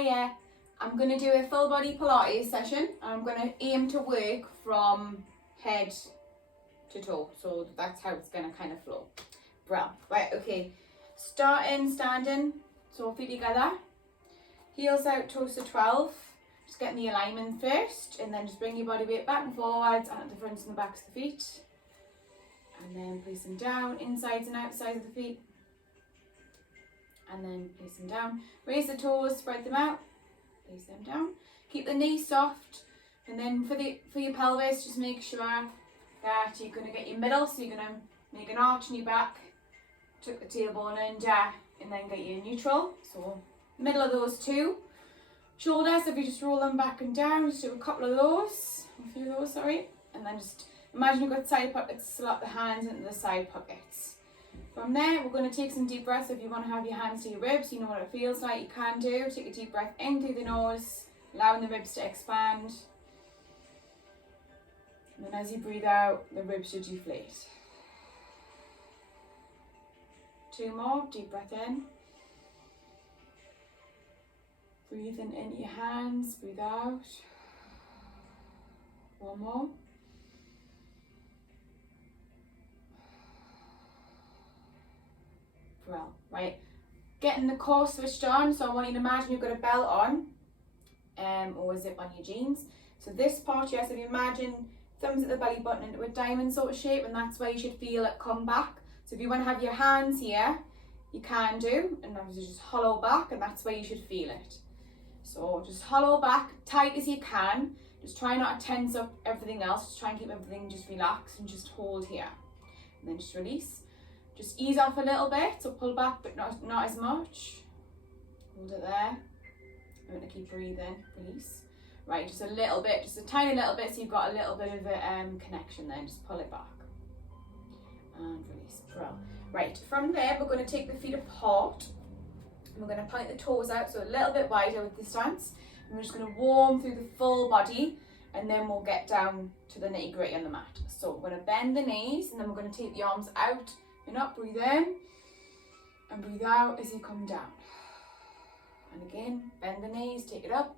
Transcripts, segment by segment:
hiya, I'm going to do a full body Pilates session. I'm going to aim to work from head to toe. So that's how it's going to kind of flow. Brilliant. Right, okay. Starting standing, so feet together. Heels out, toes to 12. Just getting the alignment first, and then just bring your body weight back and forwards and at the fronts and the backs of the feet. And then place them down, insides and outsides of the feet. And then place them down. Raise the toes, spread them out. Place them down. Keep the knees soft. And then for your pelvis, just make sure that you're going to get your middle. So you're going to make an arch in your back. Tuck the tailbone under, and then get your neutral. So middle of those two. Shoulders, if you just roll them back and down, just do a couple of those. A few of those, sorry. And then just imagine you've got side pockets, slot the hands into the side pockets. From there, we're going to take some deep breaths. If you want to have your hands to your ribs, you know what it feels like, you can do. Take a deep breath in through the nose, allowing the ribs to expand. And then as you breathe out, the ribs should deflate. 2 more, deep breath in. Breathing into your hands, breathe out. 1 more. Well, right, getting the core switched on. So I want you to imagine you've got a belt on, or a zip on your jeans. So this part, yes, if you imagine thumbs at the belly button into a diamond sort of shape, and that's where you should feel it come back. So if you want to have your hands here, you can do, and obviously just hollow back, and that's where you should feel it. So just hollow back, tight as you can. Just try not to tense up everything else. Just try and keep everything just relaxed and just hold here. And then just release. Just ease off a little bit, so pull back, but not as much. Hold it there. I'm going to keep breathing. Release. Right, just a little bit, just a tiny little bit, so you've got a little bit of a connection there. Just pull it back. And release. Right, from there, we're going to take the feet apart. And we're going to point the toes out, so a little bit wider with the stance. And we're just going to warm through the full body, and then we'll get down to the nitty gritty on the mat. So we're going to bend the knees, and then we're going to take the arms out and up. Breathe in and breathe out as you come down. And again, bend the knees, take it up.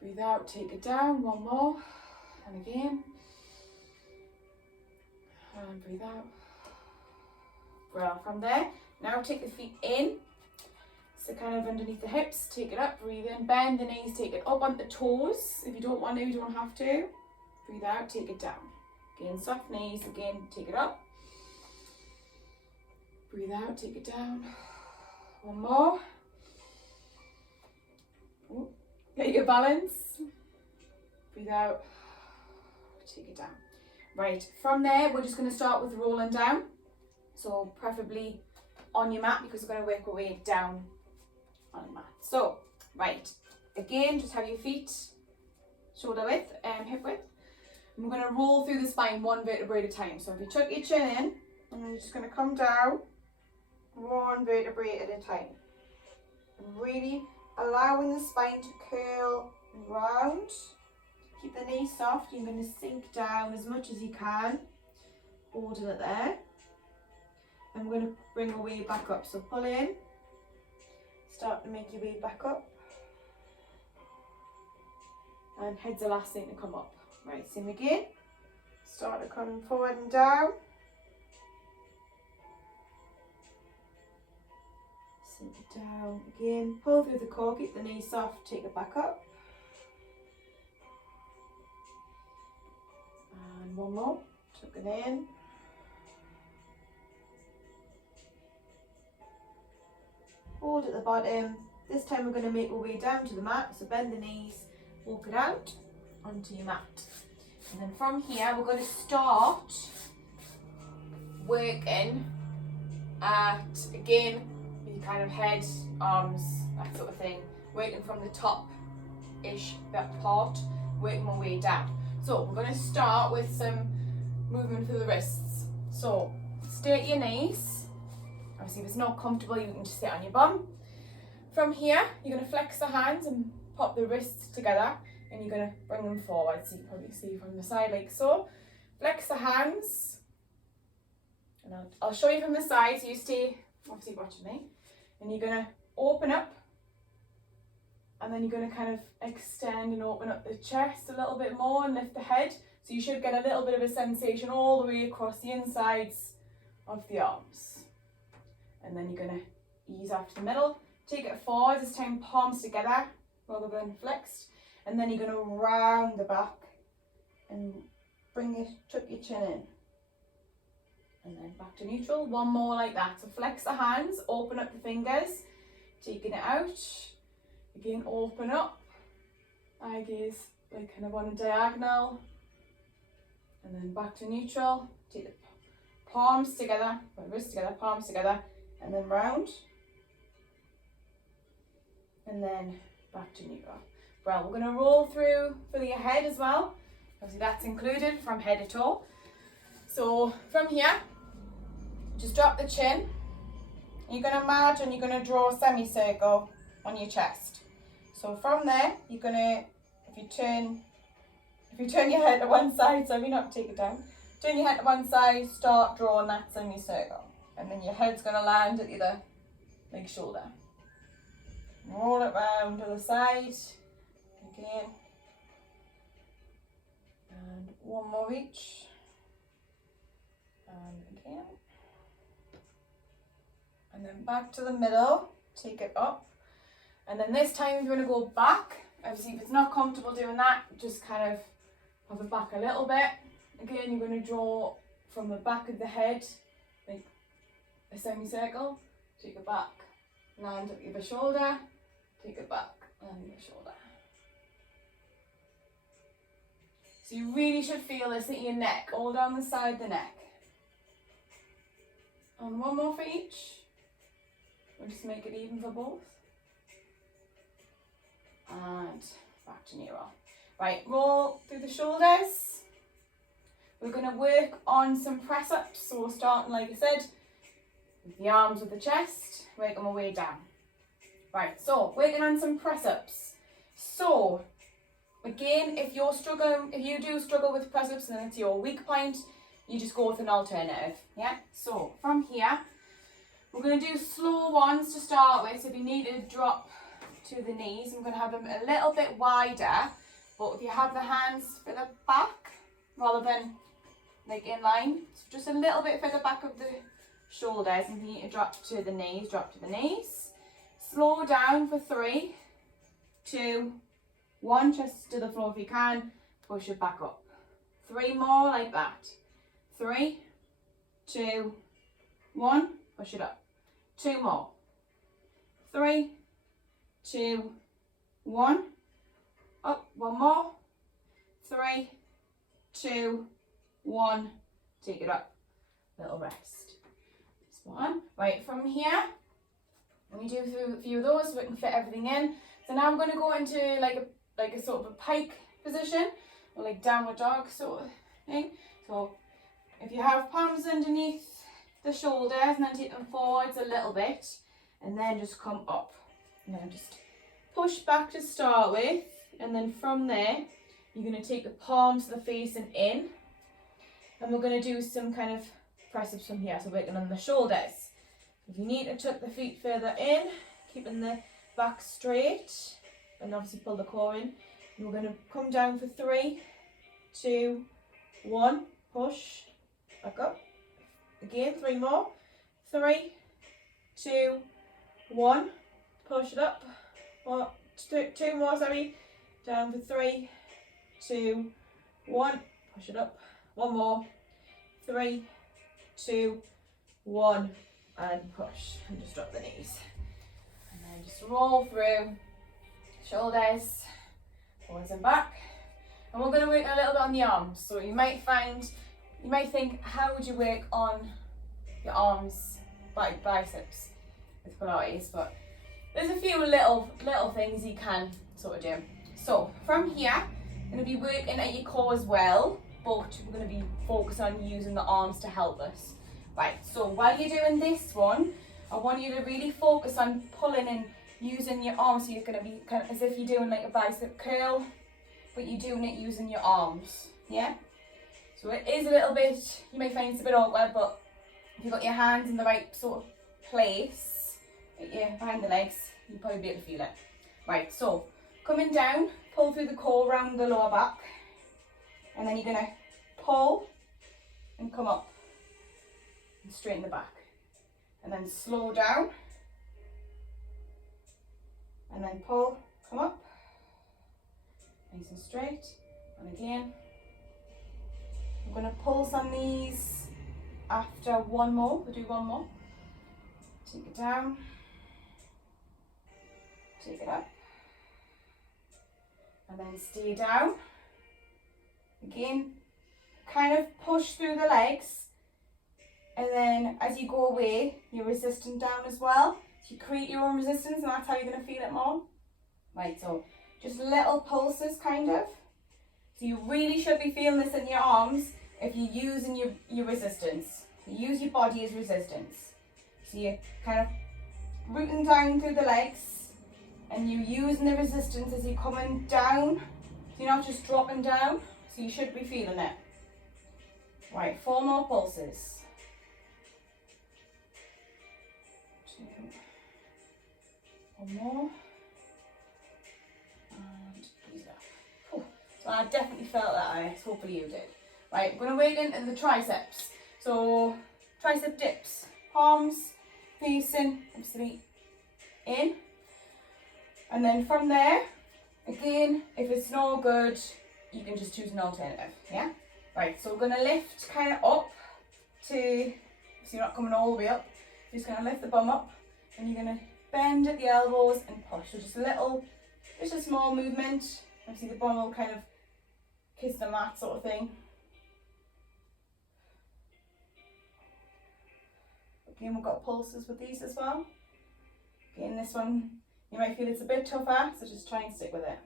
Breathe out, take it down. 1 more. And again. And breathe out. Well, from there, now take the feet in. So kind of underneath the hips, take it up, breathe in, bend the knees, take it up on the toes. If you don't want to, you don't have to. Breathe out, take it down. Again, soft knees, again, take it up. Breathe out, take it down. 1 more. Ooh, get your balance. Breathe out, take it down. Right, from there, we're just going to start with rolling down. So preferably on your mat, because we're going to work our way down on the mat. So, right, again, just have your feet shoulder width and hip width. And we're going to roll through the spine 1 vertebrae at a time. So if you tuck your chin in, and then you're just going to come down 1 vertebrae at a time. And really allowing the spine to curl round. Keep the knees soft. You're going to sink down as much as you can. Holding it there. And we're going to bring our way back up. So pull in. Start to make your way back up. And head's the last thing to come up. Right, same again. Start to come forward and down. Sink it down again. Pull through the core, keep the knees soft, take it back up. And 1 more. Tuck it in. Hold at the bottom. This time we're going to make our way down to the mat. So bend the knees, walk it out onto your mat. And then from here we're going to start working at, again, your kind of head, arms, that sort of thing. Working from the top-ish, that part, working my way down. So we're going to start with some movement for the wrists. So stay at your knees. Obviously, if it's not comfortable, you can just sit on your bum. From here, you're going to flex the hands and pop the wrists together, and you're going to bring them forward. So you can probably see from the side like so. Flex the hands, and I'll show you from the side, so you stay obviously watching me. And you're going to open up and then you're going to kind of extend and open up the chest a little bit more and lift the head. So you should get a little bit of a sensation all the way across the insides of the arms. And then you're going to ease off to the middle, take it forward, this time palms together rather than flexed. And then you're going to round the back and tuck your chin in. And then back to neutral, one more like that. So flex the hands, open up the fingers, taking it out. Again, open up, eye gaze like kind of on a diagonal. And then back to neutral, take the palms together, wrists together, palms together, and then round. And then back to neutral. Well, we're going to roll through for your head as well. Obviously that's included from head to toe. So from here, just drop the chin. You're going to imagine you're going to draw a semicircle on your chest. So from there, you're going to, if you turn your head to one side, so you not take it down, turn your head to one side, start drawing that semicircle. And then your head's going to land at the other leg shoulder. Roll it round to the side, again. And one more each. And again. And then back to the middle, take it up. And then this time you're going to go back. Obviously if it's not comfortable doing that, just kind of have it back a little bit. Again, you're going to draw from the back of the head, like a semicircle. Take it back, land at the other shoulder, take it back, and the other shoulder. So you really should feel this at your neck, all down the side of the neck. And one more for each. We'll just make it even for both. And back to neutral. Right, roll through the shoulders. We're going to work on some press ups. So we're starting, like I said, with the arms of the chest, working my way down. Right, so working on some press ups. So again, if you do struggle with press ups and it's your weak point, you just go with an alternative. Yeah. So from here, we're going to do slow ones to start with. So if you need to drop to the knees, I'm going to have them a little bit wider, but if you have the hands further back rather than like in line, so just a little bit further back of the shoulders, and if you need to drop to the knees, drop to the knees. Slow down for 3, 2, 1, chest to the floor if you can, push it back up. 3 more like that. 3, 2, 1, push it up. 2 more. 3, 2, 1, up, 1 more, 3, 2, 1, take it up, little rest. Spot on. Right, from here, let me do a few of those so we can fit everything in. So now I'm going to go into like a sort of a pike position, or like downward dog sort of thing. So if you have palms underneath the shoulders, and then take them forwards a little bit, and then just come up. And then just push back to start with, and then from there you're going to take the palms to the face and in, and we're going to do some kind of press ups from here, so working on the shoulders. If you need to tuck the feet further in, keeping the back straight, and obviously pull the core in, and we're going to come down for 3, 2, 1, push back up. Again, 3 more. 3, 2, 1, push it up. 2 more, sorry. Down for 3, 2, 1, push it up. 1 more. 3, 2, 1, and push. And just drop the knees. And then just roll through. Shoulders, forwards and back. And we're going to work a little bit on the arms. So you might think, how would you work on your arms, like biceps with Pilates? But there's a few little things you can sort of do. So from here, I'm going to be working at your core as well, but we're going to be focused on using the arms to help us. Right, so while you're doing this one, I want you to really focus on pulling and using your arms. So you're going to be kind of as if you're doing like a bicep curl, but you're doing it using your arms, yeah? So it is a little bit, you may find it's a bit awkward, but if you've got your hands in the right sort of place, behind the legs, you'll probably be able to feel it. Right, so coming down, pull through the core round the lower back, and then you're going to pull and come up and straighten the back, and then slow down, and then pull, come up, nice and straight, and again. I'm going to pulse on these after one more. We'll do one more. Take it down, take it up, and then stay down. Again, kind of push through the legs, and then as you go away, you're resistant down as well. So you create your own resistance, and that's how you're going to feel it more. Right, so just little pulses, kind of. So you really should be feeling this in your arms if you're using your resistance. You use your body as resistance. So you're kind of rooting down through the legs, and you're using the resistance as you're coming down. So you're not just dropping down, so you should be feeling it. Right, 4 more pulses. 2, 1 more. And ease up. Whew. So I definitely felt that, hopefully you did. Right, we're going to wade into the triceps. So tricep dips, palms facing obviously in, and then from there, again, if it's no good, you can just choose an alternative. Yeah. Right, so we're going to lift kind of up to, so you're not coming all the way up. You're just going to lift the bum up, and you're going to bend at the elbows and push. So just a small movement. Obviously the bum will kind of kiss the mat, sort of thing. Again, we've got pulses with these as well. Again, this one, you might feel it's a bit tougher, so just try and stick with it.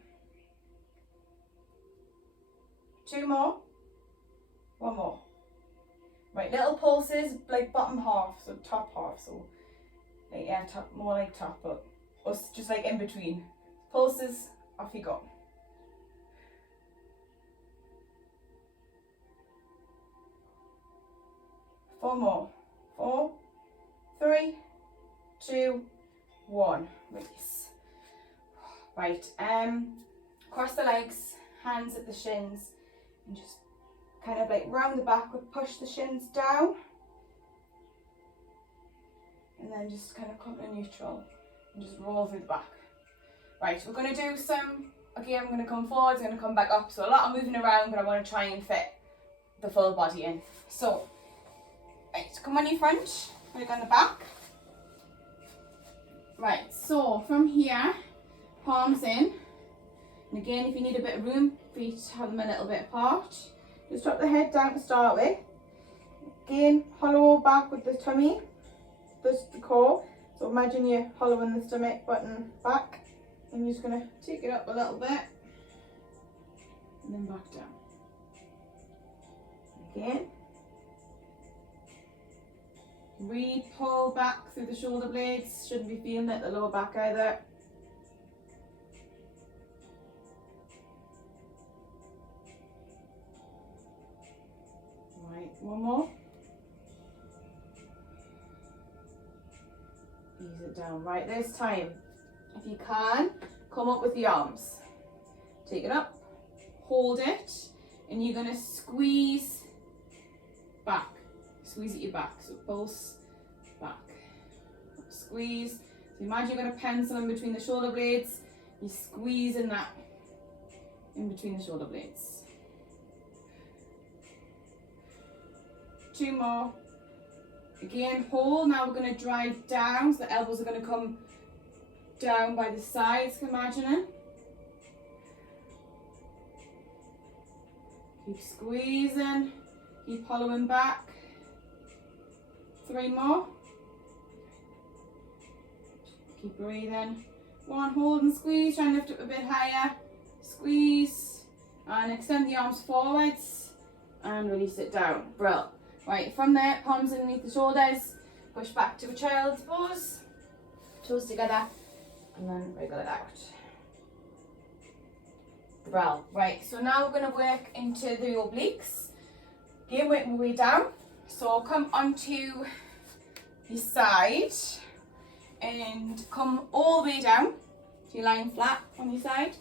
2 more. 1 more. Right, little pulses, like bottom half, so top half, so like, yeah, top, more like top, but us just like in between. Pulses, off you go. Four more. 4, 3, 2, 1. Release. Right, cross the legs, hands at the shins, and just kind of like round the back, push the shins down, and then just kind of come to neutral and just roll through the back. Right, we're going to do some, again, I'm going to come forwards, I'm going to come back up, so a lot of moving around, but I want to try and fit the full body in. So, right, come on your front, leg on the back. Right, so from here, palms in, and again, if you need a bit of room, feet have them a little bit apart. Just drop the head down to start with. Again, hollow back with the tummy, the core. So imagine you're hollowing the stomach button back, and you're just going to take it up a little bit, and then back down. Again. Really pull back through the shoulder blades, shouldn't be feeling it, the lower back either. Right, 1 more. Ease it down. Right, this time, if you can, come up with the arms. Take it up, hold it, and you're going to squeeze back. Squeeze at your back, so pulse back, squeeze. So imagine you're going to pencil in between the shoulder blades, you're squeezing that in between the shoulder blades. 2 more. Again, hold. Now we're going to drive down, so the elbows are going to come down by the sides, imagine it. Keep squeezing, keep hollowing back. 3 more. Keep breathing. 1, hold and squeeze, try and lift up a bit higher. Squeeze and extend the arms forwards and release it down. Brilliant. Right, from there, palms underneath the shoulders, push back to a child's pose, toes together, and then wriggle it out. Brilliant. Right, so now we're going to work into the obliques. Again, work my way down. So come onto your side and come all the way down. So you're lying flat on your side.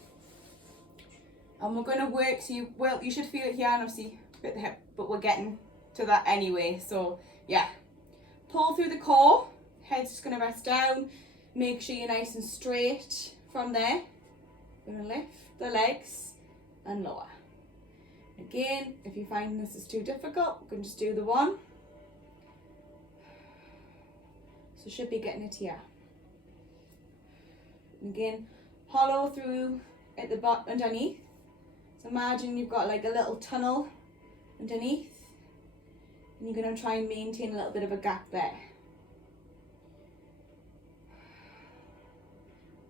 And we're going to work, so you should feel it here and obviously a bit at the hip, but we're getting to that anyway. So yeah, pull through the core, head's just going to rest down. Make sure you're nice and straight from there. We're going to lift the legs and lower. Again, if you find this is too difficult, we can just do the one. So should be getting it here. And again, hollow through at the bottom underneath. So imagine you've got like a little tunnel underneath, and you're going to try and maintain a little bit of a gap there.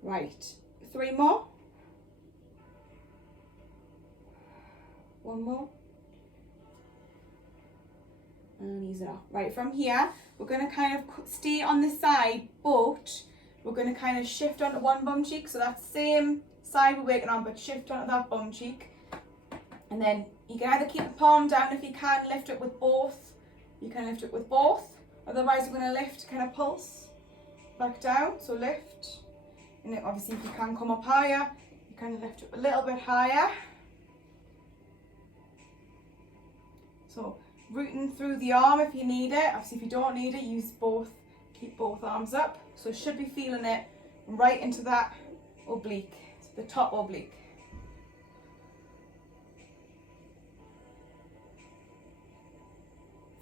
Right, 3 more. 1 more. And ease it off. Right, from here, we're going to kind of stay on the side, but we're going to kind of shift onto one bum cheek. So that same side we're working on, but shift onto that bum cheek. And then you can either keep the palm down if you can, lift it with both. You can lift it with both. Otherwise, we're going to lift, kind of pulse back down. So lift. And then obviously, if you can come up higher, you can lift it a little bit higher. So rooting through the arm if you need it. Obviously, if you don't need it, use both. Keep both arms up. So you should be feeling it right into that oblique, so the top oblique.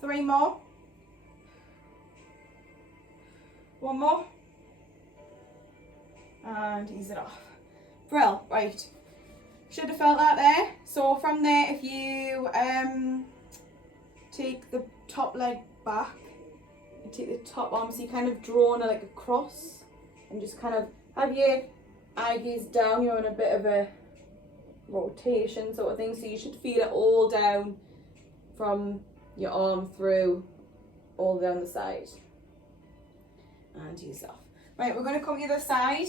Three more. 1 more. And ease it off. Brill, right. Should have felt that there. So from there, if you take the top leg back and take the top arm, so you kind of draw on like a cross and just kind of have your eye gaze down. You're on a bit of a rotation sort of thing, so you should feel it all down from your arm through all down the side. And ease off. Right, we're going to come to the other side.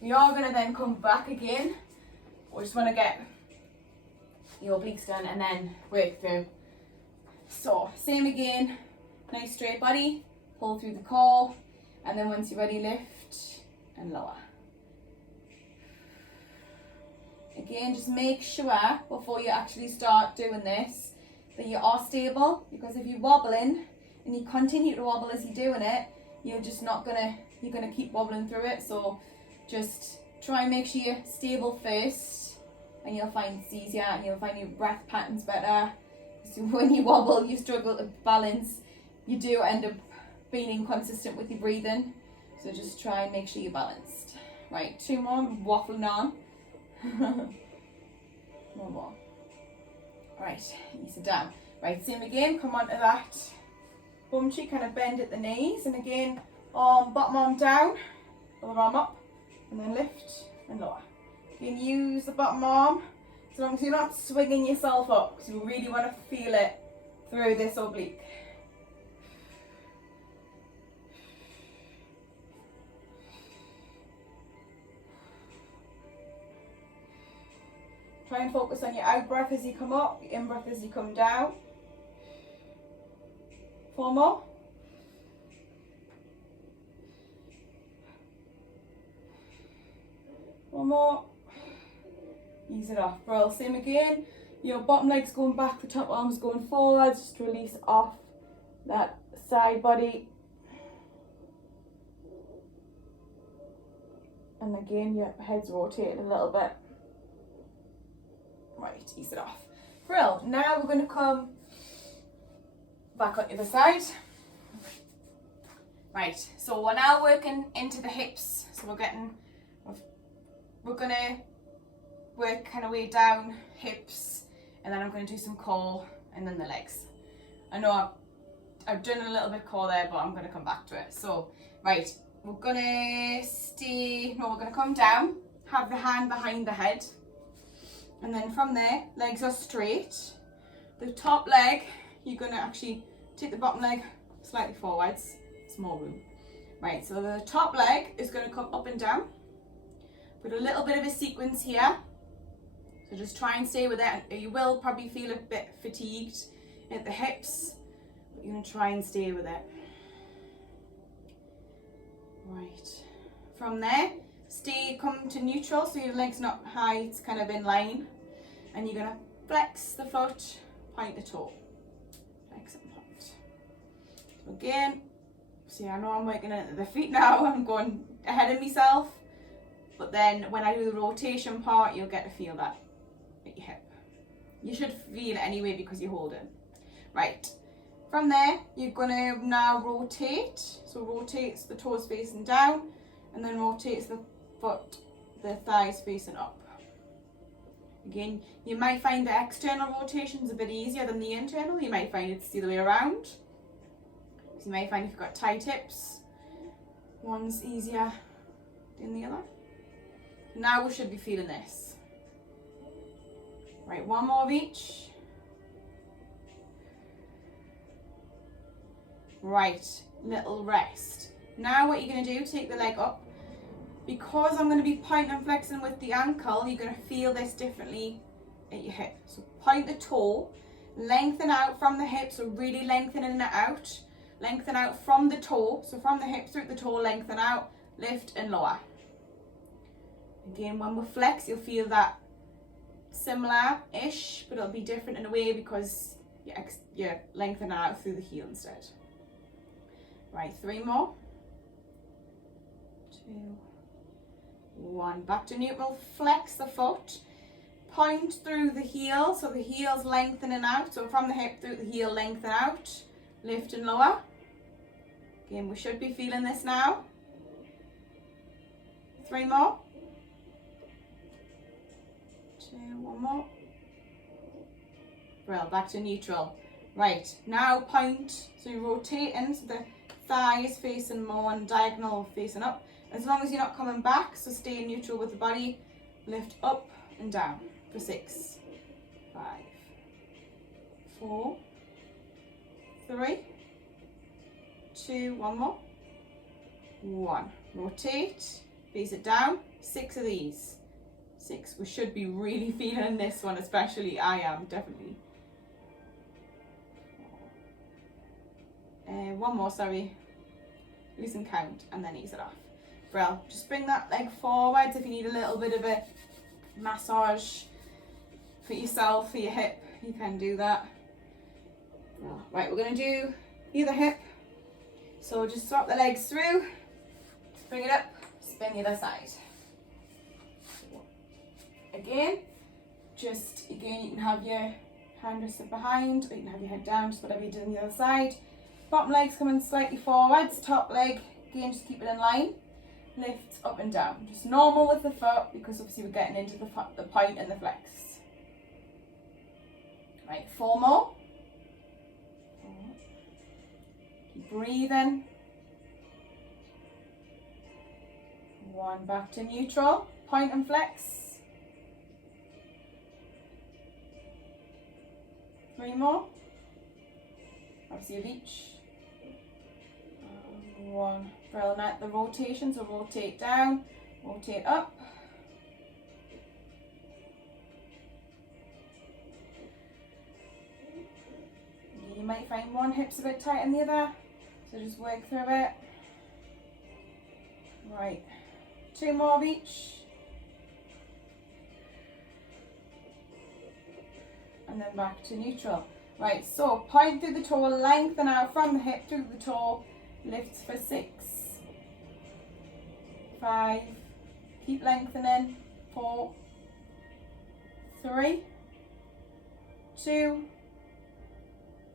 We are going to then come back again. We just want to get your obliques done and then work through. So same again, nice straight body, pull through the core, and then once you're ready, lift and lower. Again, just make sure before you actually start doing this that you are stable, because if you're wobbling and you continue to wobble as you're doing it, you're just not gonna, you're gonna keep wobbling through it. So just try and make sure you're stable first, and you'll find it's easier and you'll find your breath patterns better. So when you wobble, you struggle to balance, you do end up being inconsistent with your breathing. So just try and make sure you're balanced. Right, 2 more, I'm waffling on. 1 more. Right, ease it down. Right, same again, come onto that bum cheek, kind of bend at the knees, and again, bottom arm down, other arm up, and then lift and lower. You can use the bottom arm as long as you're not swinging yourself up, because you really want to feel it through this oblique. Try and focus on your out breath as you come up, your in breath as you come down. 4 more. 1 more. Ease it off. Well, same again. Your bottom leg's going back, the top arm's going forwards. Just release off that side body. And again, your head's rotated a little bit. Right, ease it off. Brill. Now we're going to come back on the other side. Right, so we're now working into the hips. So we're going to work kind of way down, hips, and then I'm going to do some core and then the legs. I know I've done a little bit core there, but I'm going to come back to it. So, right, we're going to come down, have the hand behind the head, and then from there, legs are straight. The top leg, you're going to actually take the bottom leg slightly forwards, it's more room. Right, so the top leg is going to come up and down. Put a little bit of a sequence here. So just try and stay with it. You will probably feel a bit fatigued at the hips, but you're going to try and stay with it. Right, from there, come to neutral, so your leg's not high, it's kind of in line. And you're gonna flex the foot, point the toe. Flex and point. So again, see, I know I'm working into the feet now, I'm going ahead of myself. But then when I do the rotation part, you'll get to feel that at your hip. You should feel it anyway because you're holding. Right. From there, you're going to now rotate. So rotates the toes facing down and then rotates the foot, the thighs facing up. Again, you might find the external rotations a bit easier than the internal. You might find it's the other way around. So you might find if you've got tight hips, one's easier than the other. Now we should be feeling this. Right, one more of each. Right, little rest. Now what you're going to do, take the leg up. Because I'm going to be pointing and flexing with the ankle, you're going to feel this differently at your hip. So point the toe, lengthen out from the hip, so really lengthening it out. Lengthen out from the toe, so from the hip through the toe, lengthen out, lift and lower. Again, when we flex, you'll feel that similar-ish, but it'll be different in a way because you're lengthening out through the heel instead. Right, 3 more. 2, 1. Back to neutral. Flex the foot. Point through the heel, so the heel's lengthening out. So from the hip through the heel, lengthen out. Lift and lower. Again, we should be feeling this now. 3 more. 2, 1 more. Well, back to neutral. Right, now point. So you're rotating, so the thighs facing more and diagonal facing up. As long as you're not coming back, so stay neutral with the body. Lift up and down for 6, 5, 4, 3, 2, 1 more. 1. Rotate, face it down. 6 of these. 6. We should be really feeling this one, especially I am, definitely. 1 more, sorry. Losing count and then ease it off. Well, just bring that leg forwards if you need a little bit of a massage for yourself, for your hip, you can do that. Right, we're going to do the other hip. So just swap the legs through, bring it up, spin the other side. Again, you can have your hand rested behind, or you can have your head down, just whatever you do on the other side. Bottom leg's coming slightly forwards, top leg, again, just keep it in line. Lift up and down, just normal with the foot, because obviously we're getting into the point and the flex. Right, 4 more. Keep breathing. 1, back to neutral, point and flex. 3 more. Obviously of each. 1. Brilliant. At the rotation, so rotate down, rotate up. You might find one hip's a bit tight than the other, so just work through it. Right, 2 more of each. And then back to neutral. Right, so point through the toe, lengthen out from the hip through the toe, lift for 6, 5, keep lengthening, 4, 3, 2,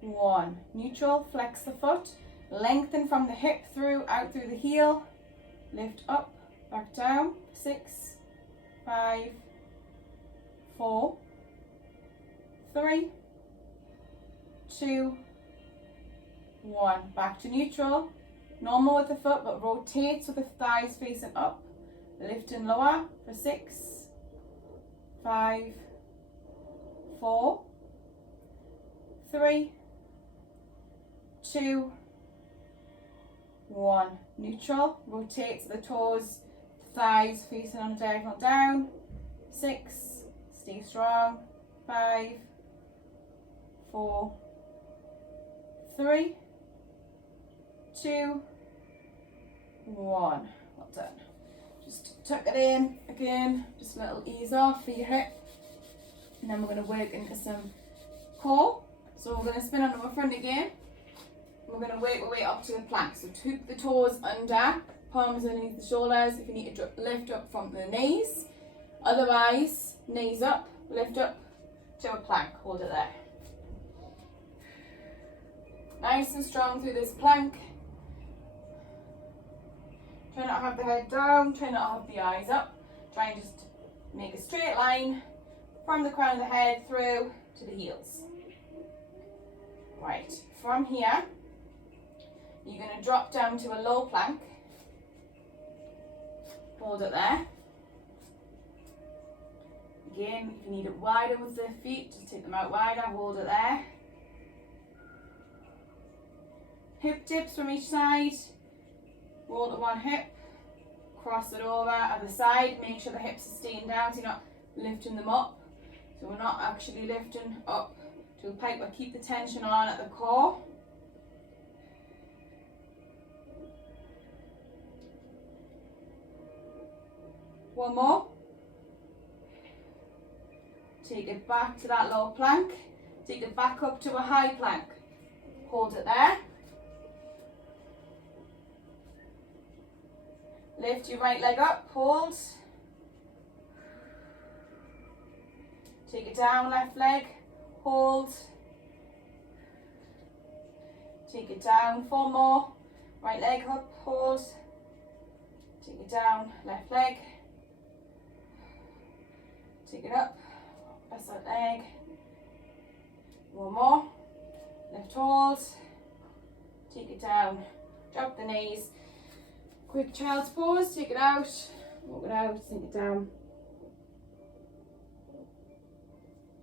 1. Neutral, flex the foot, lengthen from the hip through, out through the heel, lift up, back down, 6, 5, 4, 3, 2, 1. Back to neutral. Normal with the foot, but rotate so the thighs facing up. Lift and lower for 6, 5, 4, 3, 2, 1. Neutral. Rotate so the toes, thighs facing on a diagonal down. 6. Stay strong. 5, 4, 3, 2, 1. Well done. Just tuck it in again, just a little ease off for your hip. And then we're going to work into some core. So we're going to spin onto our front again. We're going to work our way up to the plank. So hook the toes under, palms underneath the shoulders. If you need to lift up from the knees. Otherwise, knees up, lift up to a plank. Hold it there. Nice and strong through this plank. Try not to have the head down, try not to have the eyes up. Try and just make a straight line from the crown of the head through to the heels. Right, from here, you're going to drop down to a low plank. Hold it there. Again, if you need it wider with the feet, just take them out wider, hold it there. Hip dips from each side. Roll to one hip, cross it over other side, make sure the hips are staying down so you're not lifting them up. So we're not actually lifting up to a pike, but keep the tension on at the core. One more. Take it back to that low plank, take it back up to a high plank. Hold it there. Lift your right leg up, hold. Take it down, left leg, hold. Take it down, 4 more. Right leg up, hold. Take it down, left leg. Take it up, press that leg. 1 more. Lift, hold. Take it down, drop the knees. Quick child's pose, take it out, walk it out, sink it down.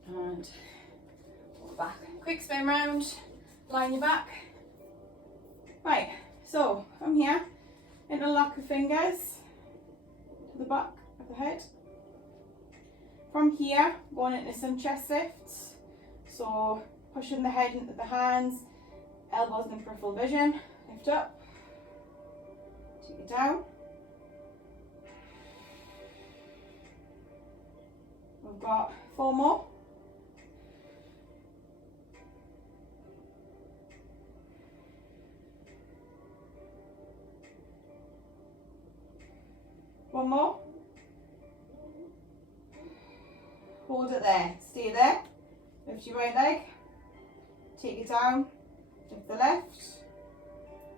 And walk back. Quick spin round, line your back. Right, so from here, interlock the fingers to the back of the head. From here, going into some chest lifts. So pushing the head into the hands, elbows in peripheral vision, lift up. Take it down. We've got 4 more. One more. Hold it there. Stay there. Lift your right leg. Take it down. Lift the left.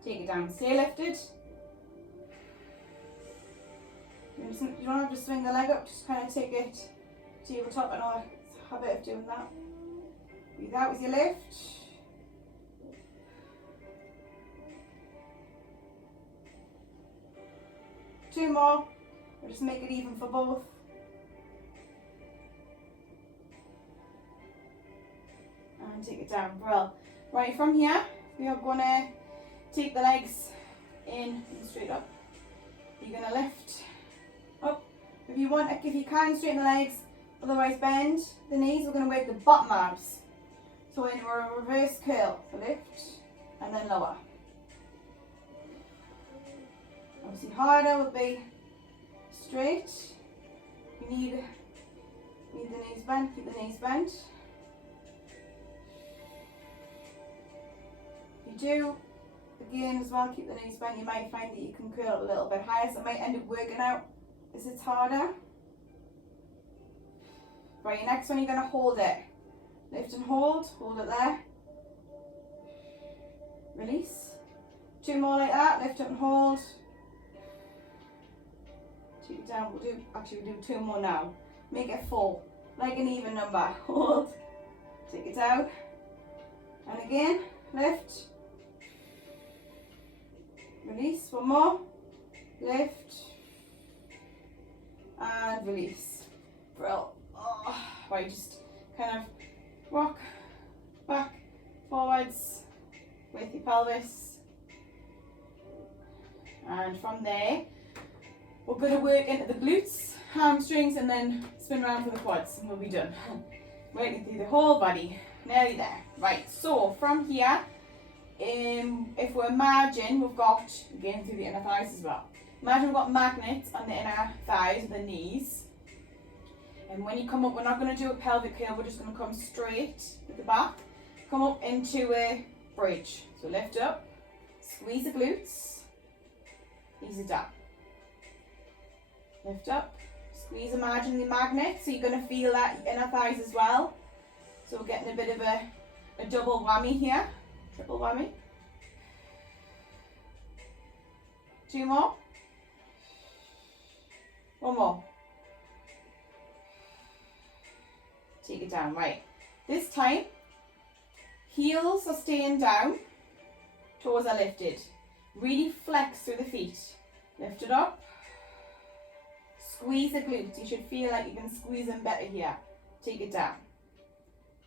Take it down. Stay lifted. You don't have to swing the leg up, just kind of take it to your top. I know I have a habit of doing that. Breathe out with your lift. Two more. We'll just make it even for both. And take it down. Well, right from here, we are going to take the legs in and straight up. You're going to lift up. If you can, straighten the legs, otherwise bend the knees. We're going to work the bottom abs. So into a reverse curl. So lift and then lower. Obviously harder would be straight. You need the knees bent, keep the knees bent. If you do, again as well, keep the knees bent, you might find that you can curl a little bit higher, so it might end up working out as it's harder. Right, next one you're going to hold it. Lift and hold it there. Release. 2 more like that, lift it and hold. Take it down, we'll do 2 more now. Make it full, like an even number. Hold, take it out. And again, lift. Release, 1 more. Lift. And release. Brill. Oh, right, just kind of rock back, forwards with your pelvis. And from there, we're going to work into the glutes, hamstrings, and then spin around for the quads, and we'll be done. Working through the whole body. Nearly there. Right, so from here, if we're margin, we've got, again through the inner thighs as well. Imagine we've got magnets on the inner thighs or the knees. And when you come up, we're not going to do a pelvic curl, we're just going to come straight with the back. Come up into a bridge. So lift up, squeeze the glutes, ease it down. Lift up, squeeze, imagine the magnet, so you're going to feel that inner thighs as well. So we're getting a bit of a double whammy here, triple whammy. 2 more. 1 more. Take it down, right. This time, heels are staying down, toes are lifted. Really flex through the feet. Lift it up. Squeeze the glutes. You should feel like you can squeeze them better here. Take it down.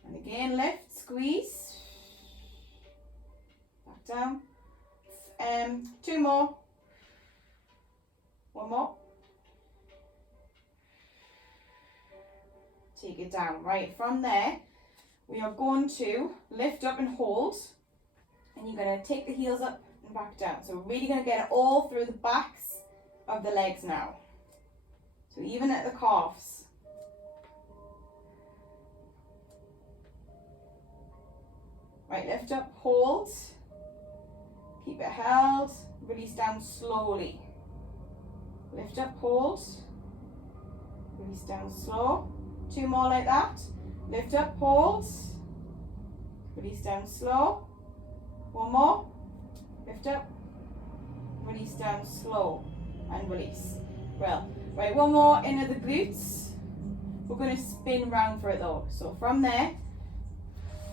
And again, lift, squeeze. Back down. 2 more. 1 more. Take it down. Right, from there, we are going to lift up and hold. And you're going to take the heels up and back down. So we're really going to get it all through the backs of the legs now. So even at the calves. Right, lift up, hold. Keep it held. Release down slowly. Lift up, hold. Release down slow. 2 more like that. Lift up, hold. Release down slow. 1 more. Lift up. Release down slow. And release. Well, right, 1 more into the glutes. We're going to spin round for it though. So from there,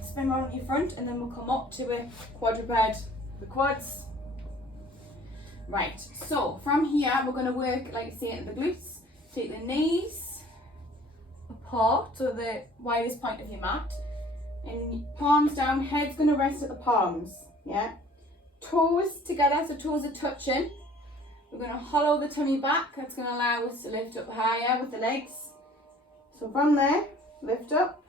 spin round your front and then we'll come up to a quadruped, the quads. Right, so from here we're going to work, like I say, at the glutes. Take the knees apart, so the widest point of your mat. And palms down, head's going to rest at the palms. Yeah. Toes together, so toes are touching. We're going to hollow the tummy back. That's going to allow us to lift up higher with the legs. So from there, lift up,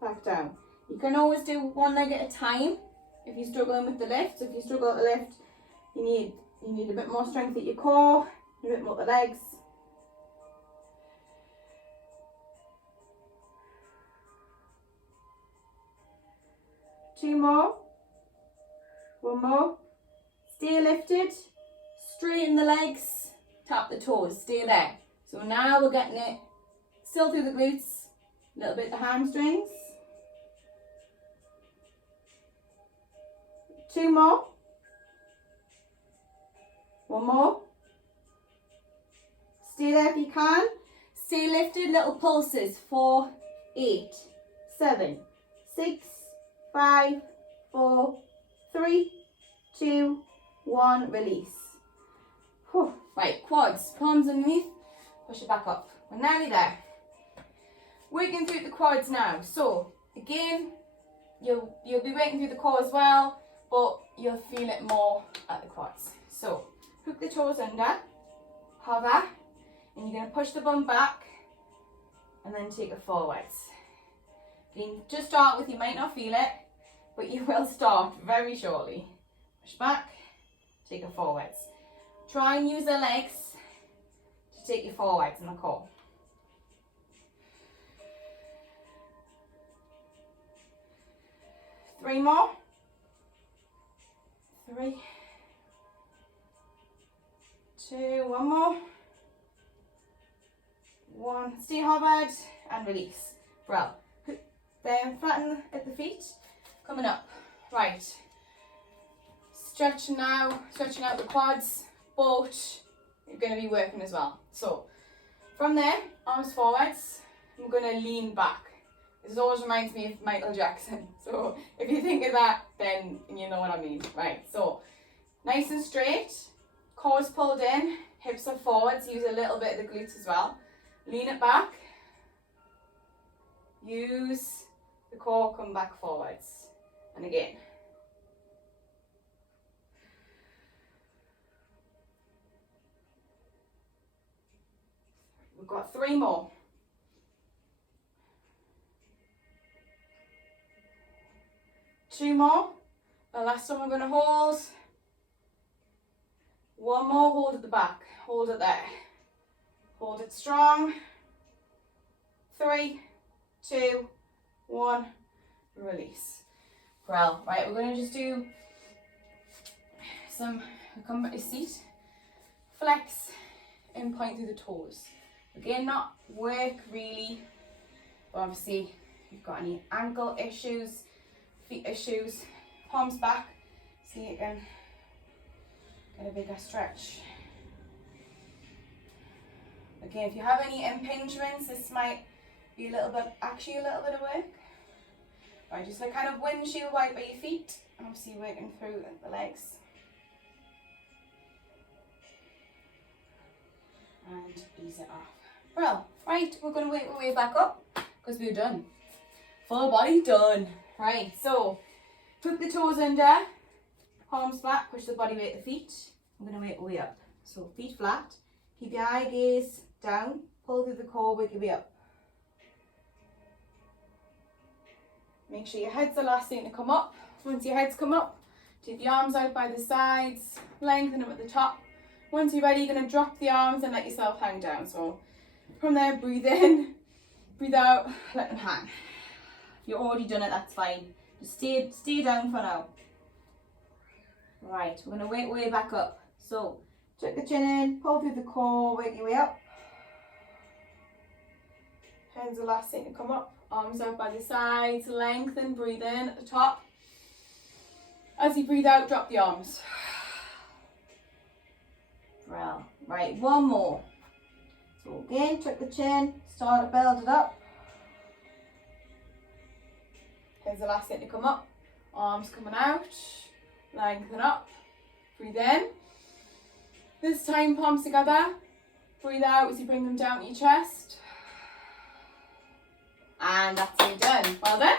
back down. You can always do 1 leg at a time if you're struggling with the lift. So if you struggle to lift, you need a bit more strength at your core, a bit more at the legs. Two more. 1 more. Stay lifted. Straighten the legs. Tap the toes. Stay there. So now we're getting it still through the glutes. A little bit the hamstrings. 2 more. 1 more. Stay there if you can. Stay lifted. Little pulses. 4, 8, 7, 6, 5, 4, 3, 2, 1. Release. Whew. Right, quads, palms underneath, push it back up. We're nearly there. Working through the quads now. So again, you'll be working through the core as well, but you'll feel it more at the quads. So hook the toes under, hover, and you're going to push the bum back and then take it forwards. Again, just start with, you might not feel it, but you will start very shortly. Push back, take it forwards. Try and use the legs to take you forwards in the core. Three more. 3, 2, 1 more. 1. Stay hovered and release. Well, then flatten at the feet. Coming up. Right. Stretching now, stretching out the quads, but you're going to be working as well. So from there, arms forwards, I'm going to lean back. This always reminds me of Michael Jackson. So if you think of that, then you know what I mean. Right, so nice and straight, core's pulled in, hips are forwards, use a little bit of the glutes as well. Lean it back, use the core, come back forwards. And again. We've got 3 more. 2 more. The last one we're going to hold. One more, hold at the back, hold it there. Hold it strong. 3, 2, 1, release. Well, right, we're going to just do some, come back to seat, flex and point through the toes. Again, not work really, but obviously if you've got any ankle issues, feet issues, palms back, see you can get a bigger stretch. Again, if you have any impingements, this might be actually a little bit of work. Right, just like kind of windshield wipe by your feet, and obviously working through the legs. And ease it off. Well, right, we're going to work our way back up because we're done. Full body done. Right, so tuck the toes under, palms back, push the body weight at the feet. I'm going to work our way up. So feet flat, keep your eye gaze down, pull through the core, work your way up. Make sure your head's the last thing to come up. Once your head's come up, take the arms out by the sides, lengthen them at the top. Once you're ready, you're going to drop the arms and let yourself hang down. So from there, breathe in, breathe out, let them hang. If you've already done it, that's fine. Just stay down for now. Right, we're going to work our way back up. So tuck the chin in, pull through the core, work your way up. Head's the last thing to come up. Arms out by the sides, lengthen, breathe in at the top. As you breathe out, drop the arms. Well, right, one more. So again, tuck the chin, start to build it up. Here's the last thing to come up. Arms coming out, lengthen up, breathe in. This time, palms together. Breathe out as you bring them down to your chest. And that's you done. Well done.